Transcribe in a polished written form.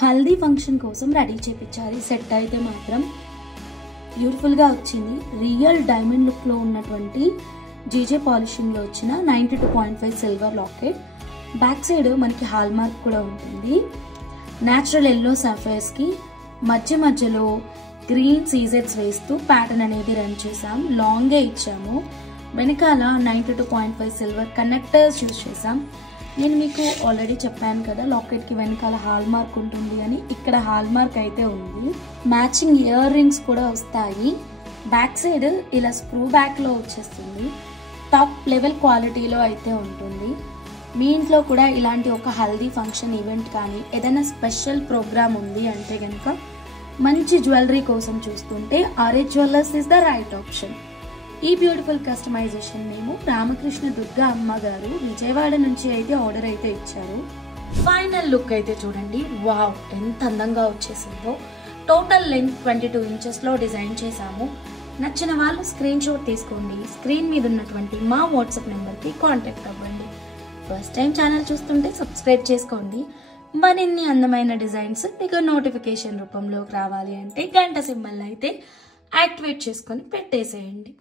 Haldi function కోసం ready చేయించాలి. Set అయితే మాత్రం బ్యూటిఫుల్గా వచ్చింది. రియల్ డైమండ్ లుక్లో ఉన్నటువంటి జీజే పాలిషింగ్లో వచ్చిన 92.5 సిల్వర్ లాకెట్. బ్యాక్ సైడ్ మనకి హాల్ మార్క్ కూడా ఉంటుంది. న్యాచురల్ ఎల్లో సాఫైర్స్కి మధ్యలో గ్రీన్ సీజెట్స్ వేస్తూ ప్యాటర్న్ అనేది రన్ చేసాం. లాంగే ఇచ్చాము. వెనకాల 92.5 సిల్వర్ కనెక్టర్స్ యూజ్ చేసాం. నేను మీకు ఆల్రెడీ చెప్పాను కదా లాకెట్కి వెనకాల హాల్ మార్క్ ఉంటుంది అని. ఇక్కడ హాల్ మార్క్ అయితే ఉంది. మ్యాచింగ్ ఇయర్ రింగ్స్ కూడా వస్తాయి. బ్యాక్ సైడ్ ఇలా స్క్రూ బ్యాక్లో వచ్చేస్తుంది. టాప్ లెవెల్ క్వాలిటీలో అయితే ఉంటుంది. మీ ఇంట్లో కూడా ఇలాంటి ఒక హల్దీ ఫంక్షన్ ఈవెంట్ కానీ ఏదైనా స్పెషల్ ప్రోగ్రామ్ ఉంది అంటే కనుక మంచి జ్యువెలరీ కోసం చూస్తుంటే RS jewellers is the right option. ఈ బ్యూటిఫుల్ కస్టమైజేషన్ మేము రామకృష్ణ దుర్గా అమ్మగారు విజయవాడ నుంచి అయితే ఆర్డర్ అయితే ఇచ్చారు. ఫైనల్ లుక్ అయితే చూడండి. వావ్, ఎంత అందంగా వచ్చేసిందో. టోటల్ లెంత్ 22 ఇంచెస్లో డిజైన్ చేసాము. నచ్చిన వాళ్ళు స్క్రీన్ షాట్ తీసుకోండి. స్క్రీన్ మీద ఉన్నటువంటి మా వాట్సాప్ నెంబర్కి కాంటాక్ట్ అవ్వండి. ఫస్ట్ టైం ఛానల్ చూస్తుంటే సబ్స్క్రైబ్ చేసుకోండి. మరిన్ని అందమైన డిజైన్స్ మీకు నోటిఫికేషన్ రూపంలోకి రావాలి అంటే గంట సింబల్ అయితే యాక్టివేట్ చేసుకొని పెట్టేసేయండి.